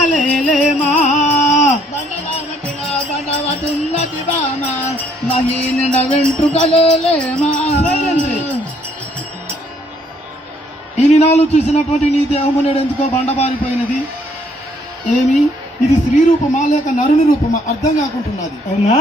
కలేలేమా బండవామటిన బండవతున్నది బామ మహీన వెంట్రుకలేమా ఈ నినాలు చూసినటువంటి నీ దేహము నేడు ఎందుకో బండబారిపోయినది ఏమి ఇది స్త్రీ రూపమా లేక నరుని రూపమా అర్థం కాకుంటున్నది అవునా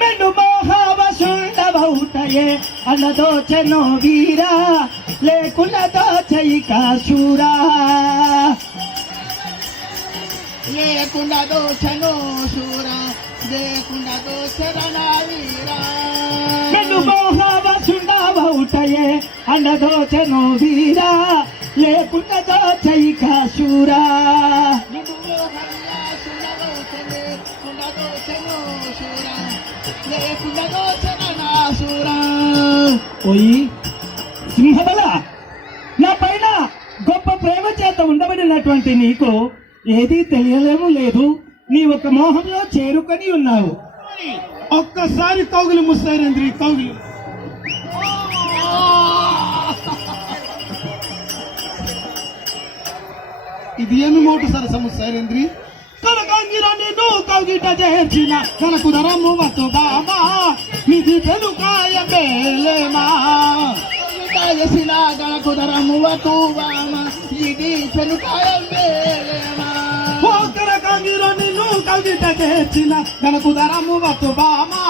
మెండు మోహవశుండబౌటయే అన్నదోచెనో వీరా లేకుండా దోచయిక శూరా లేకుండా దోషను శూర లేకుండా దోషరణ వీరా. మోహవశుండబౌటయే అన్నదోచెనో వీరా లేకుండా దోచయిక శూరా. పోయి సింహబల నా పైన గొప్ప ప్రేమ చేత ఉండబడినటువంటి నీకు ఏదీ తెలియలేము లేదు. నీ ఒక మోహంలో చేరుకొని ఉన్నావు. ఒక్కసారి కౌగులు ముస్తైరేంద్రి కౌగులు. ఇది ఏమి మోటు సరసము సైరేంద్రి కనకంగిర నేను కౌగిట చేర్చిన కనకు ధరము వతు బాబా నిధి పెనుకాయ మేలేమా కాయసిన గణకుదరము వతువామ ఇది పెనుకాయ మేలేమా కౌగిట చేర్చిన కనకు ధరము వతు బామా.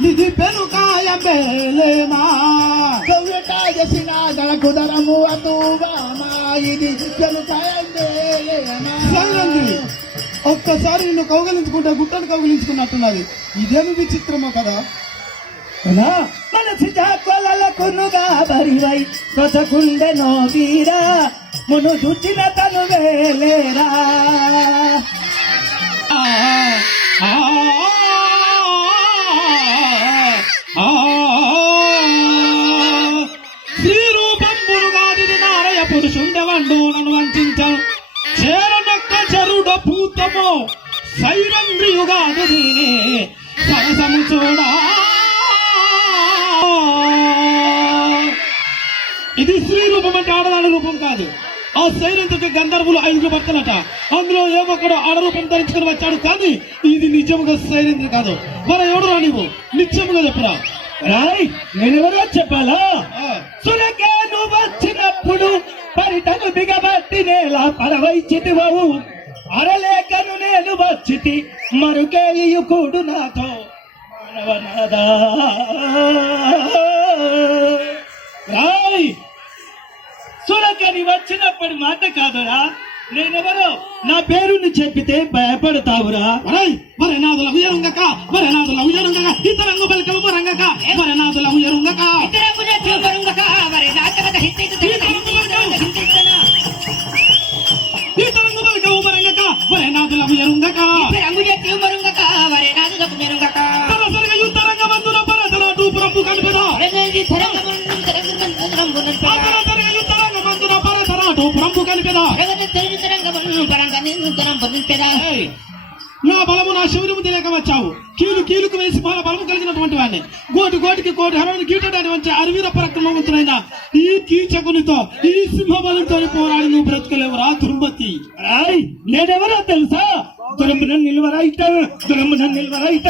నిధి పెనుకాయ మేలేమా. కవ్యటాయసిన గణకుదరము వతువామ ఇది పెనుకాయ ఒక్కసారి నిన్ను కౌగలించుకుంటే గుట్టను కౌగిలించుకున్నట్టున్నది. ఇదేమి విచిత్రమో కదా. అవునా? మనసి జాకొలకునుగా బరివై కొసకుండె నో వీరా. మును చూచిన తను వేలేరా. ఆ, ఆ, ఆ, శ్రీ రూపం పురుగాది నారయ పురుషుండవండు నన్ను వంచను చేరనొక్క చెరుడ పూతమో సైరంద్రియుగాది దీనే సరసము చూడా ఇది స్త్రీ రూపం అంటే ఆడదాని రూపం కాదు. ఆ సైరంత్రికి గంధర్వులు ఐదుగురు భర్తలట అందులో ఏ ఒక్కడు ఆడరూపం ధరించుకుని వచ్చాడు కానీ ఇది నిజముగా సైరేంద్ర కాదు. మరి ఎవడు రా నీవు? నిత్యముగా చెప్పురా. రాయ్ నేనెవరో చెప్పాలా? సులకేను వచ్చినప్పుడు పరిటను బిగబట్టి నేల పరవైచితివవు అరలేకను నేను వచ్చితి మరుకేయు కూడు నాతో. మానవనాదా రాయ్ సురకని వచ్చినప్పటి మాట కాదురా? నేనెవరో? నా పేరుని చెప్పితే భయపడతావురా? వరనాథుల ఉయరుంగక వరనాథుల ఉయరుంగక ఇతరంగు బలికము వరంగక వరనాథుల ఉయరుంగక పరతనాటు పురంపు కల్పిద నా బలము నా శౌర్యము తెలియక వచ్చావు కీలు కీలుకు వేసి బాల బలము కలిగినటువంటి వాడిని గోటి గోటికి కోటి హరణి గీటడానికి అరవీర పరక్రమవంతుడైన ఈ కీచకునితో ఈ సింహబలంతో పోరాడి నువ్వు బ్రతుకలేవురా దుర్మతి రాయ్ నేనెవరో తెలుసా దురమున నిల్వరాయిట దురమున నిల్వరాయిట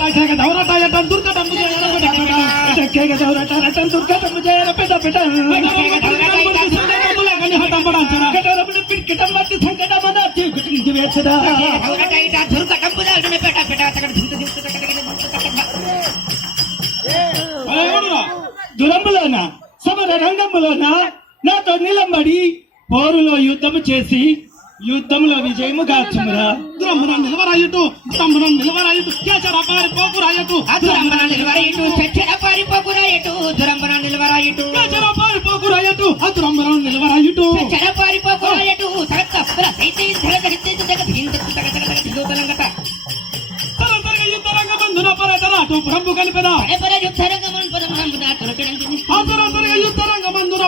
కెచల పరపరాయన దౌరటాయటం దౌరట పెద పెద సమర రంగములోన నాతో నిలంబడి పోరులో యుద్ధము చేసి యుద్ధంలో విజయము గాచుమురా. ద్రమ్మున నిలవరాయుటు ద్రమ్మున నిలవరాయుటు కేసర పారి పోకురాయటు దురంబన నిలవరాయిటు చచ్చన పారిపోకురాయటు దురంబన నిలవరాయిటు కేసర పారి పోకురాయటు అద్రమ్మున నిలవరాయుటు. చచ్చన పారిపోకురాయటు తగత పుర సైతే ధగ హితే తగ హింద తగ తగ తగ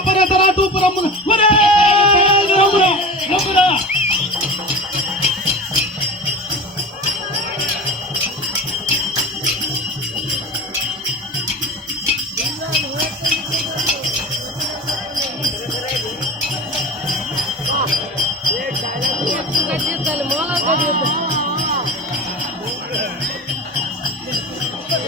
పరే పరే పురమున ఒరే రమ్మున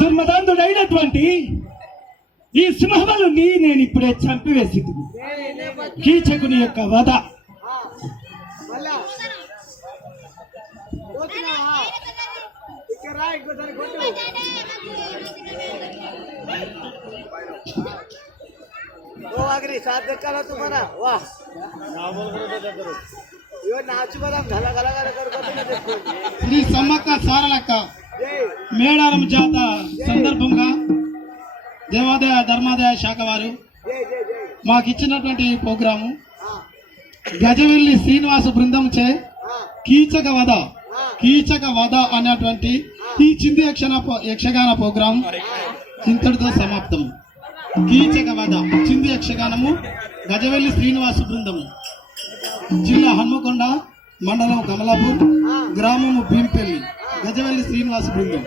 దుర్మదంతుడైనటువంటి ఈ సింహబలుని నేను ఇప్పుడే చంపివేసింది. కీచకుని యొక్క వధ. ఇక్కడ आगरी साथ देखा तुम्हाला वा ఇవో నాచు బదాం గల గల గల కరుకోతుంది శ్రీ సమ్మక్క సారలక్క జై మేడారం జాత సందర్భంగా దేవాదాయ ధర్మాదాయ శాఖ వారు జై జై జై మాకు ఇచ్చినటువంటి ఈ ప్రోగ్రాము ఆ గజవెల్లి శ్రీనివాస బృందం చే ఆ కీచక వధ కీచక వధ అనేటువంటి ఈ చింది యక్షణ యక్షగాన ప్రోగ్రాం ఇంతటితో సమాప్తం కీచక వధ చింది యక్షగానము గజవెల్లి శ్రీనివాస బృందము. జిల్లా హన్మకొండ మండలం కమలాపూర్ గ్రామము భీంపల్లి గజవెల్లి శ్రీనివాస బృందం.